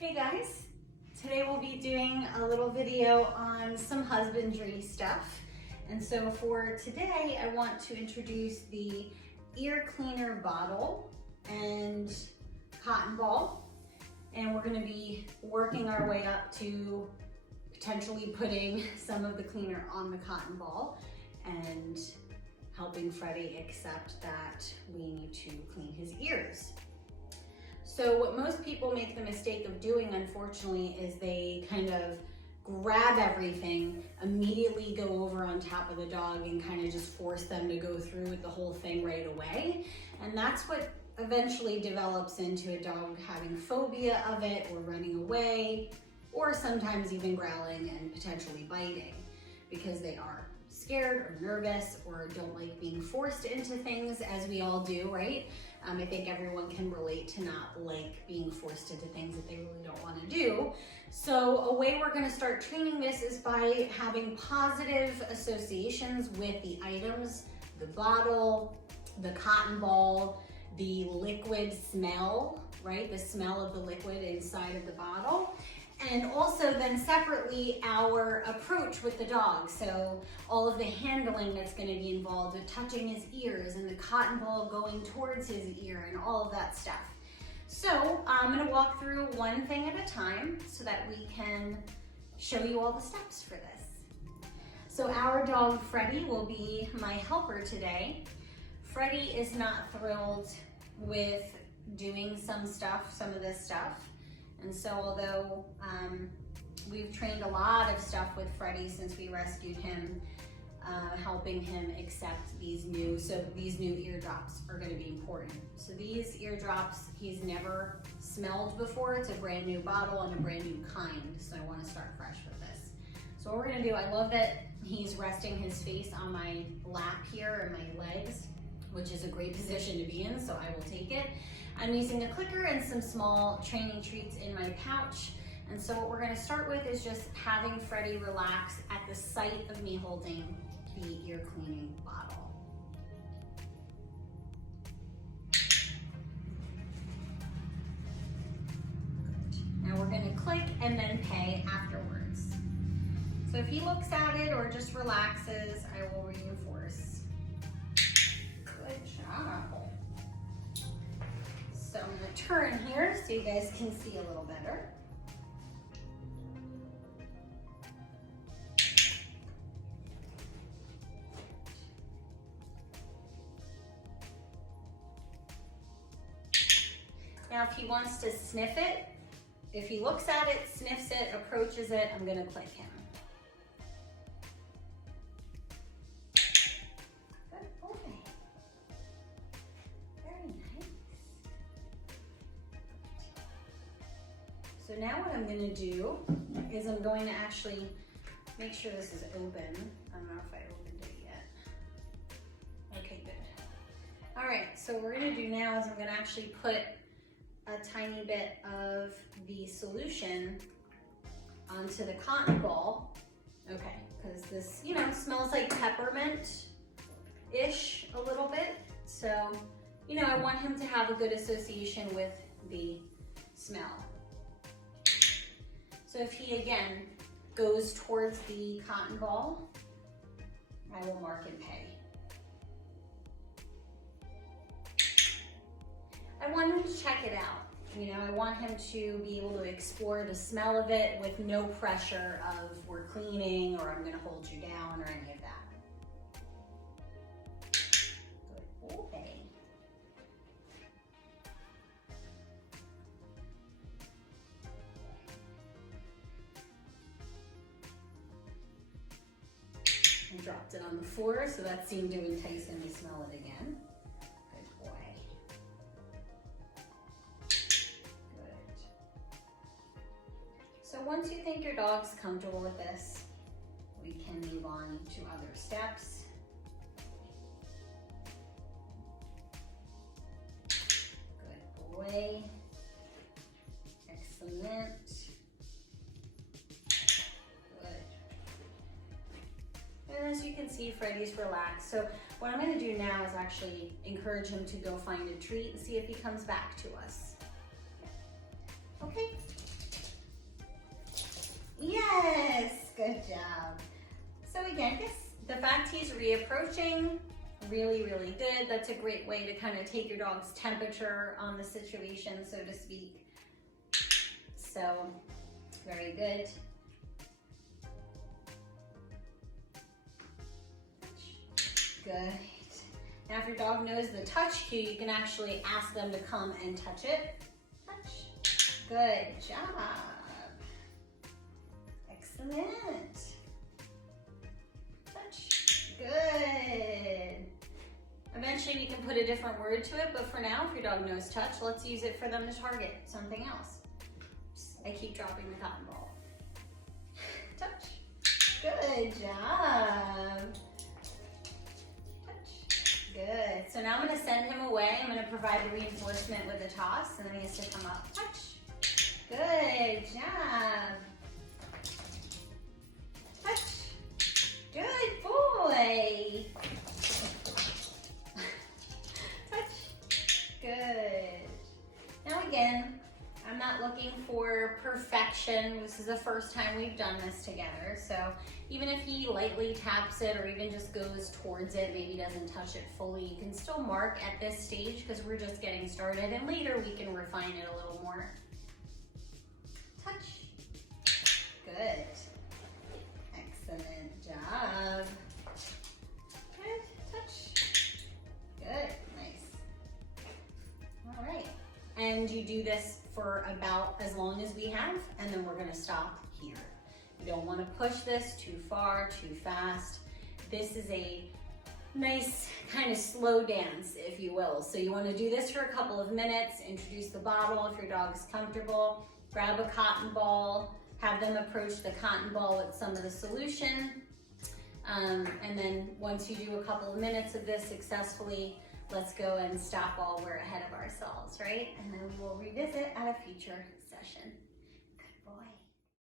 Hey guys, today we'll be doing a little video on some husbandry stuff. And so for today, I want to introduce the ear cleaner bottle and cotton ball. And we're gonna be working our way up to potentially putting some of the cleaner on the cotton ball and helping Freddie accept that we need to clean his ears. So what most people make the mistake of doing, unfortunately, is they kind of grab everything, immediately go over on top of the dog and kind of just force them to go through with the whole thing right away. And that's what eventually develops into a dog having phobia of it or running away, or sometimes even growling and potentially biting because they are scared or nervous or don't like being forced into things, as we all do, right? I think everyone can relate to not like being forced into things that they really don't want to do. So a way we're going to start training this is by having positive associations with the items, the bottle, the cotton ball, the liquid smell, right? The smell of the liquid inside of the bottle. And also then separately our approach with the dog. So all of the handling that's going to be involved with touching his ears and the cotton ball going towards his ear and all of that stuff. So I'm going to walk through one thing at a time so that we can show you all the steps for this. So our dog Freddie will be my helper today. Freddie is not thrilled with doing some of this stuff. And so although we've trained a lot of stuff with Freddie since we rescued him, helping him accept these new eardrops are going to be important. So these eardrops he's never smelled before. It's a brand new bottle and a brand new kind. So I want to start fresh with this. So what we're going to do, I love that he's resting his face on my lap here and my legs, which is a great position to be in, so I will take it. I'm using a clicker and some small training treats in my pouch. And so what we're gonna start with is just having Freddie relax at the sight of me holding the ear cleaning bottle. Now we're gonna click and then pay afterwards. So if he looks at it or just relaxes, I will reinforce. Good job. So I'm going to turn here so you guys can see a little better. Now if he wants to sniff it, if he looks at it, sniffs it, approaches it, I'm going to click him. So now what I'm going to do is I'm going to actually make sure this is open. I don't know if I opened it yet. Okay, good. All right, so what we're going to do now is I'm going to actually put a tiny bit of the solution onto the cotton ball. Okay, because this, smells like peppermint-ish a little bit. So, I want him to have a good association with the smell. So if he, again, goes towards the cotton ball, I will mark and pay. I want him to check it out. I want him to be able to explore the smell of it with no pressure of we're cleaning or I'm gonna hold you down or any of that. Good boy. I dropped it on the floor, so that seemed to entice him to smell it again. Good boy. Good. So once you think your dog's comfortable with this, we can move on to other steps. Good boy. Excellent. And as you can see, Freddie's relaxed. So what I'm going to do now is actually encourage him to go find a treat and see if he comes back to us. Okay, fact he's reapproaching, really, really good. That's a great way to kind of take your dog's temperature on the situation, so to speak. So, very good. Good. Now if your dog knows the touch cue, you can actually ask them to come and touch it. Touch. Good job. Excellent. Touch. Good. Eventually we can put a different word to it, but for now, if your dog knows touch, let's use it for them to target something else. I keep dropping the cotton ball. Touch. Good job. Good. So now I'm going to send him away. I'm going to provide the reinforcement with a toss, and then he has to come up. Touch. Good job. Touch. Good boy. Touch. Good. Now again, I'm not looking for perfection. This is the first time we've done this together. So even if he lightly taps it or even just goes towards it, maybe doesn't touch it fully, you can still mark at this stage because we're just getting started, and later we can refine it a little more. Touch. Good. Excellent job. Good. Touch. Good. Nice. All right. And you do this for about as long as we have, and then we're going to stop here. You don't want to push this too far, too fast. This is a nice kind of slow dance, if you will. So you want to do this for a couple of minutes, introduce the bottle if your dog is comfortable, grab a cotton ball, have them approach the cotton ball with some of the solution. And then once you do a couple of minutes of this successfully, let's go and stop while we're ahead of ourselves, right? And then we will revisit at a future session. Good boy.